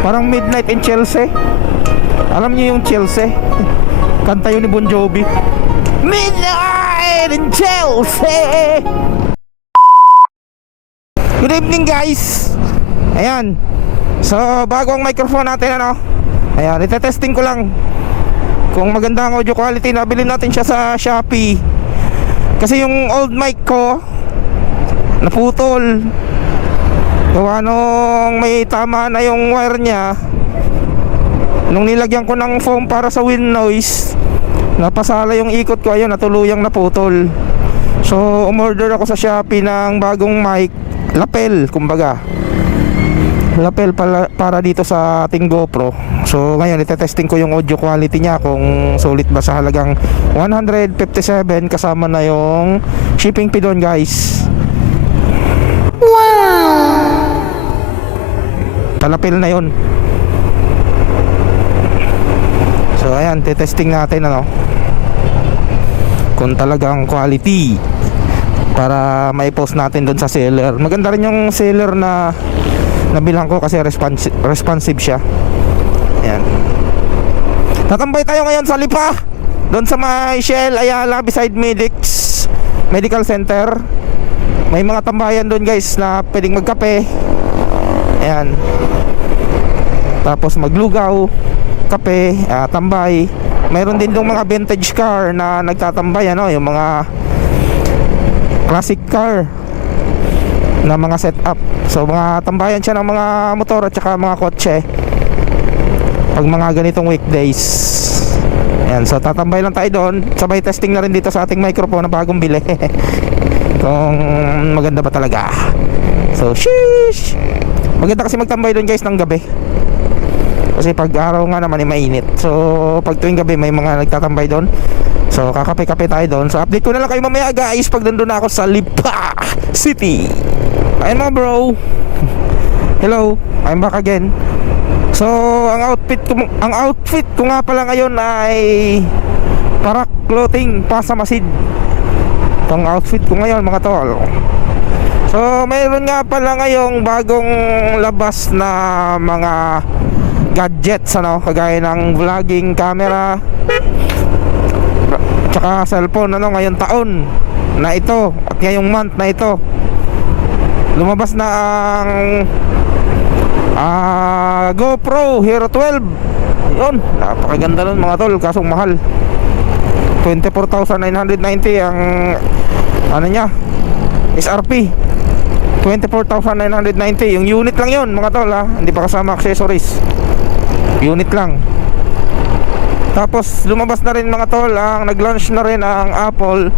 Parang Midnight in Chelsea. Alam niyo yung Chelsea? Kanta yun ni Bon Jovi. Midnight in Chelsea. Good evening guys. Ayan. So bago ang microphone natin ano. Ayan, itetesting ko lang kung maganda ang audio quality. Nabili natin siya sa Shopee. Kasi yung old mic ko naputol. Gawa nung may tama na yung wire niya. Nung nilagyan ko ng foam para sa wind noise, napasala yung ikot ko. Ayun, natuluyang naputol. So umorder ako sa Shopee ng bagong mic, lapel kumbaga, lapel para dito sa ating GoPro. So ngayon itetesting ko yung audio quality niya kung sulit ba sa halagang 157 kasama na yung shipping fee doon guys. Wow! Palapel na yun. So ayan, tetesting natin ano kung talagang quality para mai-post natin doon sa seller. Maganda rin yung seller na nabilang ko kasi responsive siya. Ayan. Tatambay tayo ngayon sa Lipa, doon sa may Shell Ayala beside Medical Center. May mga tambayan doon guys na pwedeng magkape. Ayan. Tapos maglugaw, kape, tambay. Mayroon din dong mga vintage car na nagtatambay ano, yung mga classic car na mga setup. So mga tambayan siya ng mga motor at saka mga kotse pag mga ganitong weekdays. Ayan, so tatambay lang tayo doon. Sabay testing na rin dito sa ating microphone na bagong bili kung maganda ba talaga. So sheesh, maganda kasi magtambay doon guys ng gabi. Kasi pag araw nga naman ay mainit. So pag tuwing gabi may mga nagtatambay doon. So kakape-kape tayo doon. So update ko na lang kayo mamaya guys pag nandun na ako sa Lipa City. Ayun mga bro. Hello, I'm back again. So ang outfit ko nga pala ngayon ay Parak Clothing Pasamasid. Itong outfit ko ngayon mga tol. So mayroon nga pala ngayong bagong labas na mga gadgets ano, kagaya ng vlogging camera tsaka cellphone ano, ngayong taon na ito at ngayong month na ito lumabas na ang GoPro Hero 12. Yun, napakaganda nun mga tol, kasong mahal. 24,990 ang ano niya, SRP 24,990. Yung unit lang yun mga tol ha, hindi pa kasama accessories, unit lang. Tapos lumabas na rin mga tol, nag-launch na rin ang Apple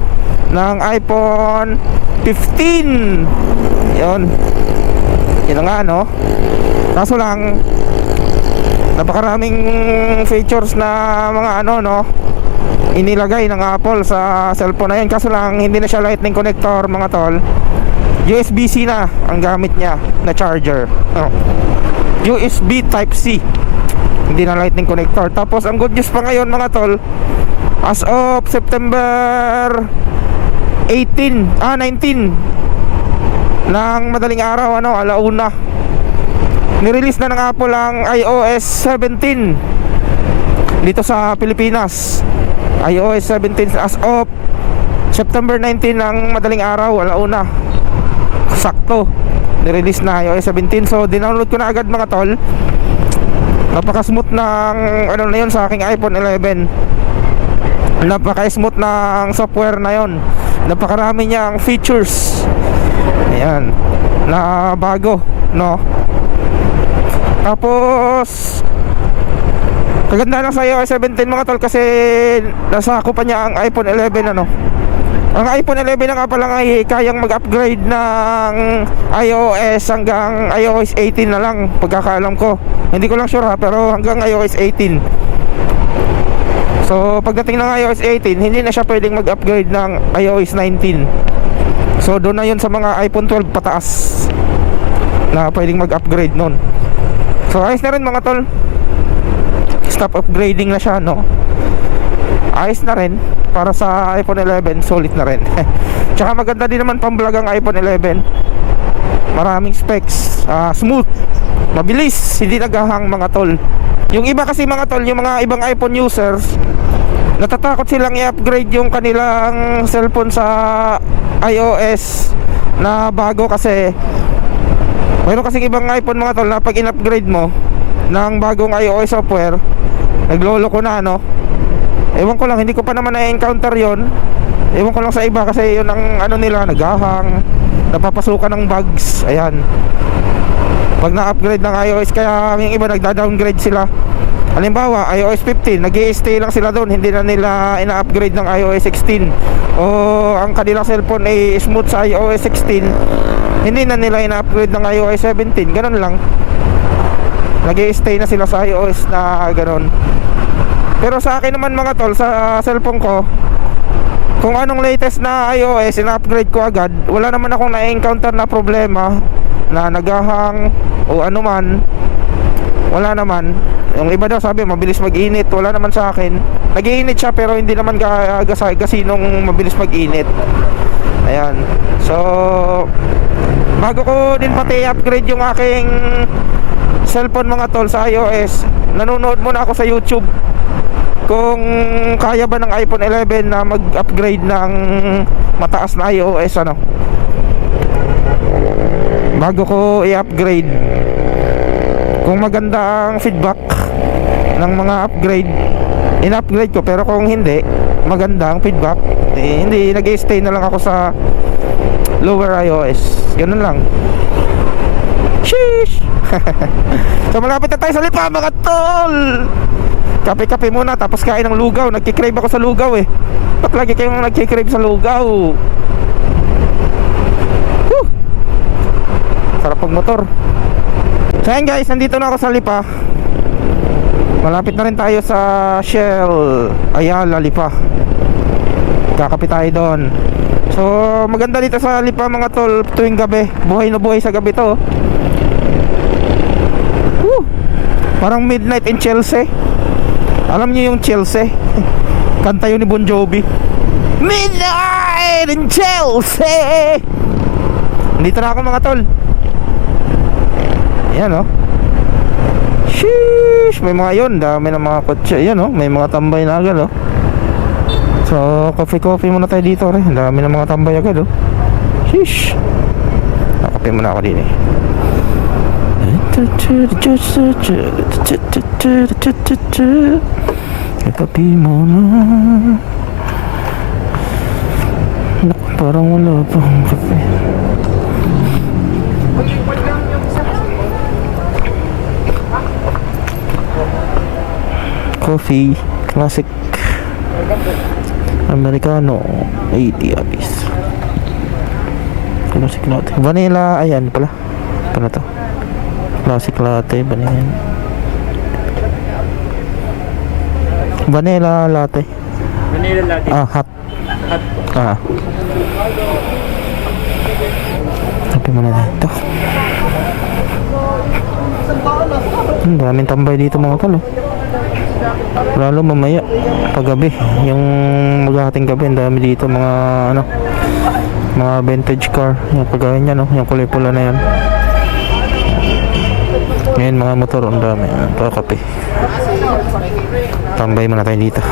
ng iPhone 15. Yun, yun nga no. Kaso lang napakaraming features na mga ano no inilagay ng Apple sa cellphone na yun. Kaso lang hindi na siya lightning connector mga tol, USB-C na ang gamit niya na charger. USB Type-C, hindi na lightning connector. Tapos ang good news pa ngayon mga tol, as of September 19 ng madaling araw ano, alauna, nirelease na ng Apple ang iOS 17 dito sa Pilipinas. iOS 17 as of September 19 ng madaling araw, alauna, sakto nirelease na iOS 17. So dinownload ko na agad mga tol. Napaka-smooth ng ano na yun sa aking iPhone 11. Napaka-smooth ng software na yun. Napakarami niyang features. Ayan, na bago no. Tapos kaganda lang sa iOS 17 mga tol kasi nasako pa niya ang iPhone 11 ano. Ang iPhone 11 na nga pala ay kayang mag-upgrade ng iOS hanggang iOS 18 na lang pagkakaalam ko. Hindi ko lang sure ha, pero hanggang iOS 18. So pagdating ng iOS 18 hindi na siya pwedeng mag-upgrade ng iOS 19. So doon na yun sa mga iPhone 12 pataas na pwedeng mag-upgrade nun. So ayos na rin mga tol, stop upgrading na siya no. Ayos na rin para sa iPhone 11, solid na rin. Tsaka maganda din naman pang vlog ang iPhone 11. Maraming specs, smooth Mabilis, hindi naghahang mga tol. Yung iba kasi mga tol, yung mga ibang iPhone users, natatakot silang i-upgrade yung kanilang cellphone sa iOS na bago kasi mayroon kasing ibang iPhone mga tol na pag in-upgrade mo ng bagong iOS software, nagloloko na no. Ewan ko lang, hindi ko pa naman na-encounter yon. Ewan ko lang sa iba kasi yun ang ano nila, naghahang, napapasukan ng bugs. Ayan, pag na-upgrade ng iOS, kaya yung iba nagda-downgrade sila. Halimbawa, iOS 15, nag-i-stay lang sila doon, hindi na nila ina-upgrade ng iOS 16. O ang kanilang cellphone ay smooth sa iOS 16, hindi na nila ina-upgrade ng iOS 17. Ganun lang, nag-i-stay na sila sa iOS na ganun. Pero sa akin naman mga tol, sa cellphone ko, kung anong latest na iOS, ina-upgrade ko agad. Wala naman akong na-encounter na problema na naghahang o ano man. Wala naman. Yung iba daw sabi mabilis mag-init, wala naman sa akin. Nag-iinit siya pero hindi naman gasinong mabilis mag-init. Ayan. So bago ko din pati upgrade yung aking cellphone mga tol sa iOS, nanonood muna ako sa YouTube kung kaya ba ng iPhone 11 na mag-upgrade ng mataas na iOS ano, bago ko i-upgrade. Kung maganda ang feedback ng mga upgrade, in-upgrade ko. Pero kung hindi maganda ang feedback, hindi, nag-stay na lang ako sa lower iOS. Ganun lang. Sheesh. So malapit na tayo sa Lipa mga tol. Kape-kape muna tapos kain ng lugaw. Nagkikrave ako sa lugaw eh. Ba't lagi kayong nagkikrave sa lugaw? Whew. Sarap pag motor. So ayan guys, nandito na ako sa Lipa. Malapit na rin tayo sa Shell Ayala, Lipa. Kakapit tayo doon. So maganda dito sa Lipa mga tol tuwing gabi. Buhay na buhay sa gabi to. Woo! Parang Midnight in Chelsea. Alam niyo yung Chelsea? Kanta yun ni Bon Jovi. Midnight in Chelsea. Dito na ako mga tol. Yan oh. Sheesh, may mga yun, dami ng mga kotse. Yan oh, may mga tambay na agad oh. So coffee muna tayo dito rin. Dami ng mga tambay agad oh. Sheesh. Kape muna ako din eh. Kape muna. Parang wala pang kape. Coffee, classic Americano, 80 abis. Classic latte. Vanilla, ayan pala. Ano to? Classic latte, vanilla. Vanilla latte. Vanilla latte. Ah, hot. Hot. Ah. Tapi mo na dito. Daming tambay dito mga tol oh. Lalo mamaya paggabi, yung maghahating gabi, ang dami dito mga ano, mga vintage car, yung kagaya niya no, yung kulay pula na yan. Ngayon mga motor, ang dami. Kakape. Tambay muna tayo dito.